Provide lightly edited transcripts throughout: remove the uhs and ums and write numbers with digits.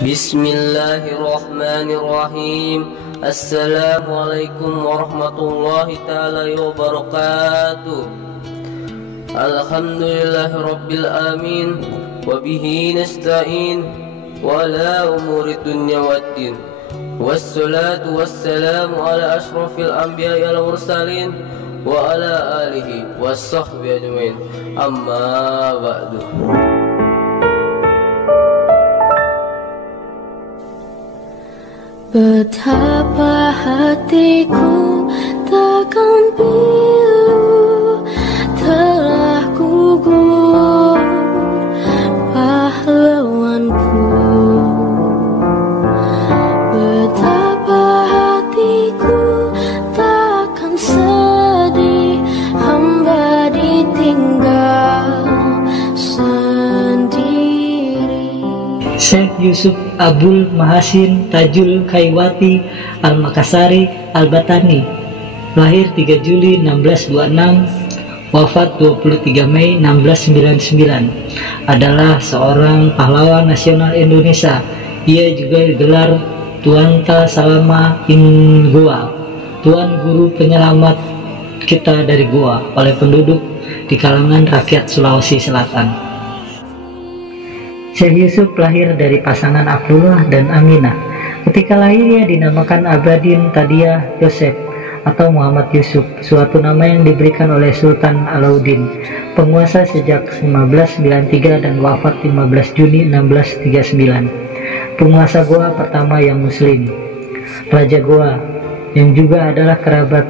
Bismillahirrahmanirrahim. Assalamualaikum warahmatullahi ta'ala wabarakatuh. Alhamdulillahi rabbil alamin. Wabihi nasta'in wala umuri dunya waddin. Wassalatu wassalamu ala ashrafil anbiya wal mursalin wa ala alihi wassahbihi ajmain. Amma ba'du. Betapa hatiku takkan pilu telah gugur pahlawanku. Betapa hatiku takkan sedih hamba ditinggal sendiri. Syekh Yusuf Abul Mahasin Tajul Khaiwati Al-Makassari Al-Batani, lahir 3 Juli 1626, wafat 23 Mei 1699, adalah seorang pahlawan nasional Indonesia. Ia juga digelar Tuan Ta Salama in Goa, Tuan Guru Penyelamat kita dari Goa, oleh penduduk di kalangan rakyat Sulawesi Selatan. Syekh Yusuf lahir dari pasangan Abdullah dan Aminah. Ketika lahir ia dinamakan Abadin Tadiah Yosef atau Muhammad Yusuf, suatu nama yang diberikan oleh Sultan Alauddin, penguasa sejak 1593 dan wafat 15 Juni 1639. Penguasa Goa pertama yang muslim, Raja Goa, yang juga adalah kerabat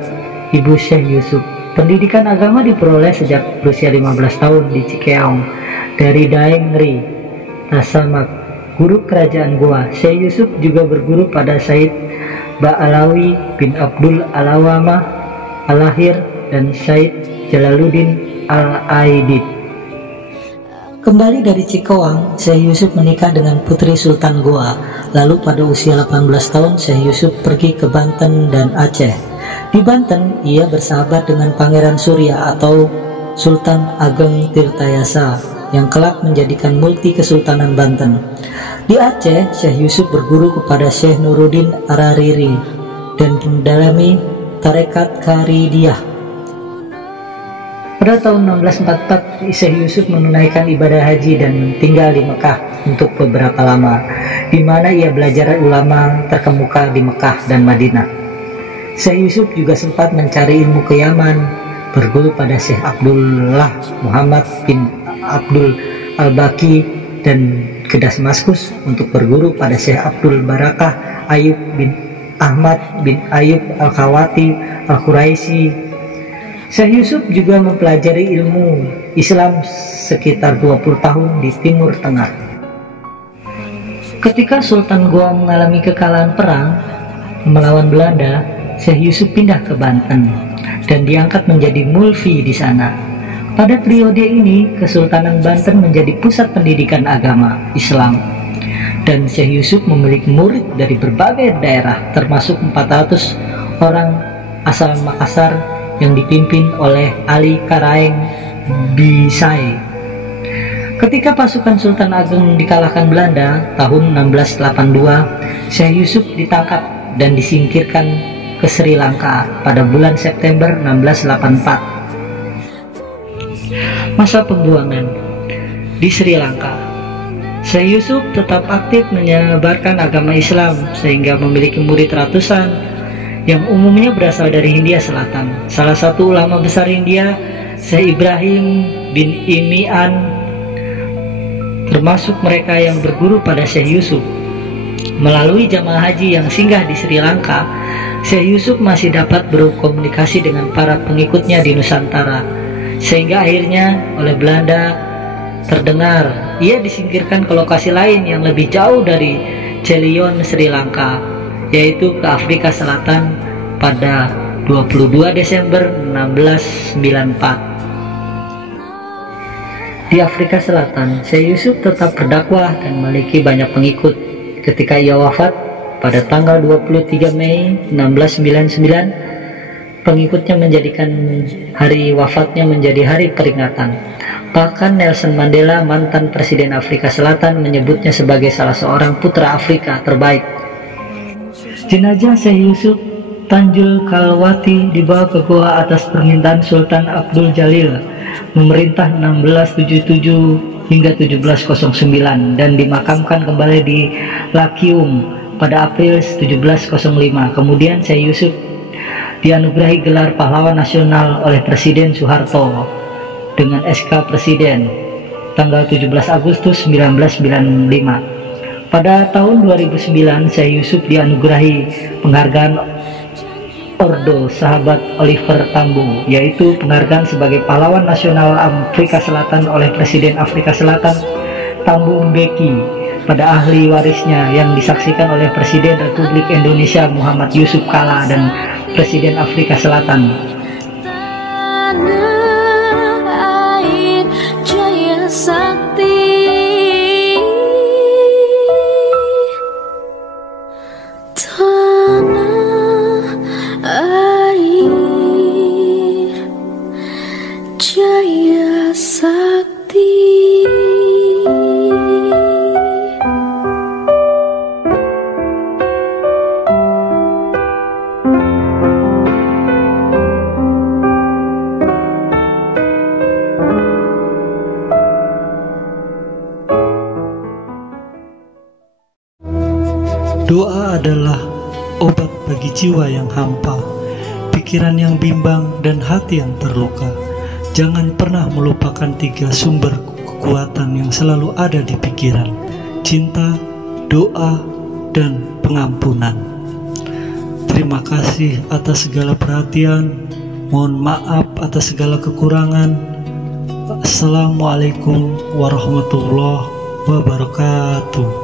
ibu Syekh Yusuf. Pendidikan agama diperoleh sejak berusia 15 tahun di Cikeong dari Daeng Ri Tasamak, guru kerajaan Goa. Syekh Yusuf juga berguru pada Said Ba'alawi bin Abdul Alawama Al-Lahir dan Said Jalaluddin Al-Aidid. Kembali dari Cikeong, Syekh Yusuf menikah dengan putri Sultan Goa. Lalu pada usia 18 tahun Syekh Yusuf pergi ke Banten dan Aceh. Di Banten ia bersahabat dengan Pangeran Surya atau Sultan Ageng Tirtayasa yang kelak menjadikan multi Kesultanan Banten. Di Aceh, Syekh Yusuf berguru kepada Syekh Nuruddin Arariri dan mendalami tarekat Qaridiyah. Pada tahun 1644, Syekh Yusuf menunaikan ibadah haji dan tinggal di Mekah untuk beberapa lama, di mana ia belajar ulama terkemuka di Mekah dan Madinah. Syekh Yusuf juga sempat mencari ilmu ke Yaman, berguru pada Syekh Abdullah Muhammad bin Abdul Al-Baki dan ke Damaskus untuk berguru pada Syekh Abdul Barakah Ayub bin Ahmad bin Ayub Al-Khawati Al-Quraisy. Syekh Yusuf juga mempelajari ilmu Islam sekitar 20 tahun di Timur Tengah. Ketika Sultan Goa mengalami kekalahan perang melawan Belanda, Syekh Yusuf pindah ke Banten dan diangkat menjadi mulvi di sana. Pada periode ini, Kesultanan Banten menjadi pusat pendidikan agama Islam, dan Syekh Yusuf memiliki murid dari berbagai daerah, termasuk 400 orang asal Makassar yang dipimpin oleh Ali Karaeng Bisai. Ketika pasukan Sultan Ageng dikalahkan Belanda tahun 1682, Syekh Yusuf ditangkap dan disingkirkan ke Sri Lanka pada bulan September 1684. Masa pembuangan di Sri Lanka, Syekh Yusuf tetap aktif menyebarkan agama Islam sehingga memiliki murid ratusan yang umumnya berasal dari Hindia Selatan. Salah satu ulama besar India, Syekh Ibrahim bin Imian, termasuk mereka yang berguru pada Syekh Yusuf. Melalui jamaah haji yang singgah di Sri Lanka, Syekh Yusuf masih dapat berkomunikasi dengan para pengikutnya di Nusantara, sehingga akhirnya oleh Belanda terdengar ia disingkirkan ke lokasi lain yang lebih jauh dari Celion, Sri Lanka, yaitu ke Afrika Selatan pada 22 Desember 1694. Di Afrika Selatan, Syekh Yusuf tetap berdakwah dan memiliki banyak pengikut. Ketika ia wafat pada tanggal 23 Mei 1699, pengikutnya menjadikan hari wafatnya menjadi hari peringatan. Bahkan Nelson Mandela, mantan Presiden Afrika Selatan, menyebutnya sebagai salah seorang putra Afrika terbaik. Jenazah Syekh Yusuf Tanjul Kalwati dibawa ke goa atas permintaan Sultan Abdul Jalil, memerintah 1677 hingga 1709, dan dimakamkan kembali di Lakium pada April 1705. Kemudian Syekh Yusuf dianugerahi gelar pahlawan nasional oleh Presiden Soeharto dengan SK Presiden tanggal 17 Agustus 1995. Pada tahun 2009, Syekh Yusuf dianugerahi penghargaan Ordo Sahabat Oliver Tambo, yaitu penghargaan sebagai pahlawan nasional Afrika Selatan oleh Presiden Afrika Selatan Thabo Mbeki pada ahli warisnya yang disaksikan oleh Presiden Republik Indonesia Muhammad Yusuf Kalla dan Presiden Afrika Selatan. Doa adalah obat bagi jiwa yang hampa, pikiran yang bimbang, dan hati yang terluka. Jangan pernah melupakan 3 sumber kekuatan yang selalu ada di pikiran: cinta, doa, dan pengampunan. Terima kasih atas segala perhatian. Mohon maaf atas segala kekurangan. Assalamualaikum warahmatullahi wabarakatuh.